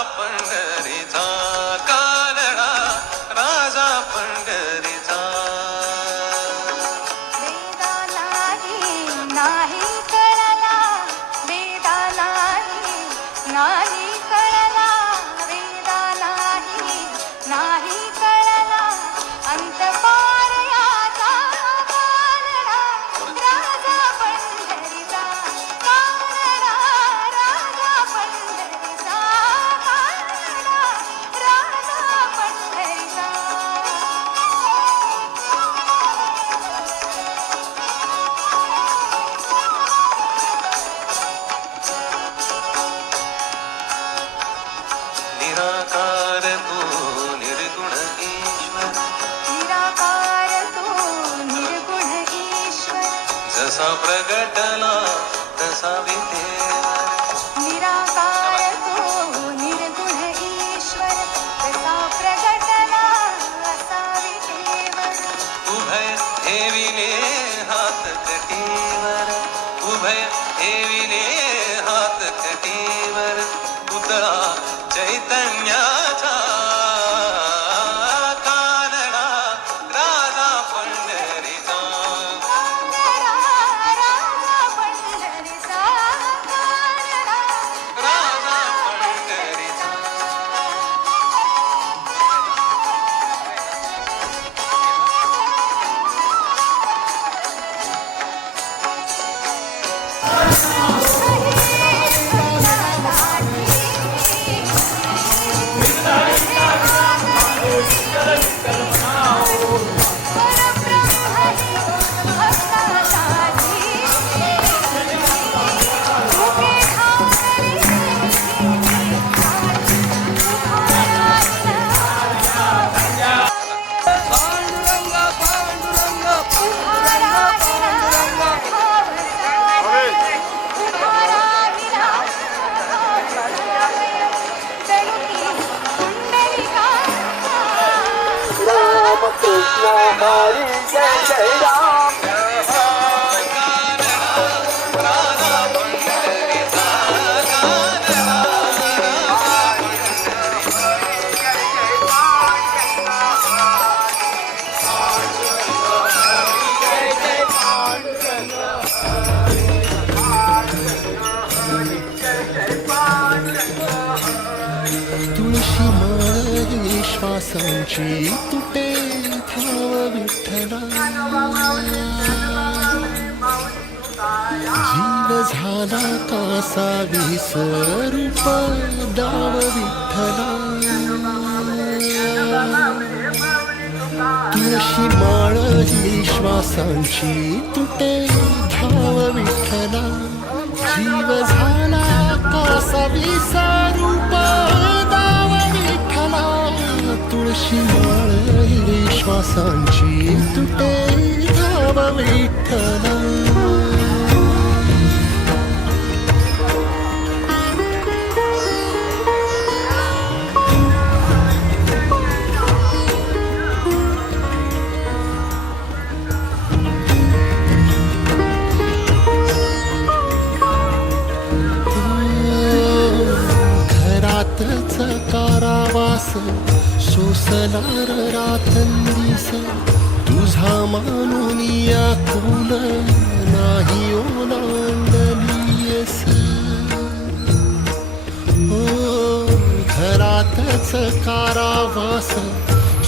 अपना ప్రకటన దశ విదే हरी जय जय राम तुळशी माळ विश्वासांची तुटे विठ्ठला जीव झाला कासा विसरूप दाव विठ्ठला तुळशी माळ ही श्वासांची तुटे धाव विठ्ठला जीव झाला कासा ही श्वासांची तुटे धाव विठ्ठला वास सोसणार रातंदिस तुझा मानून या कुल नाही ओलांडलीस ओ घरातच कारावास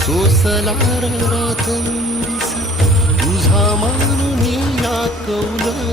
सोसणार रातंदिस तुझा मानून या कौल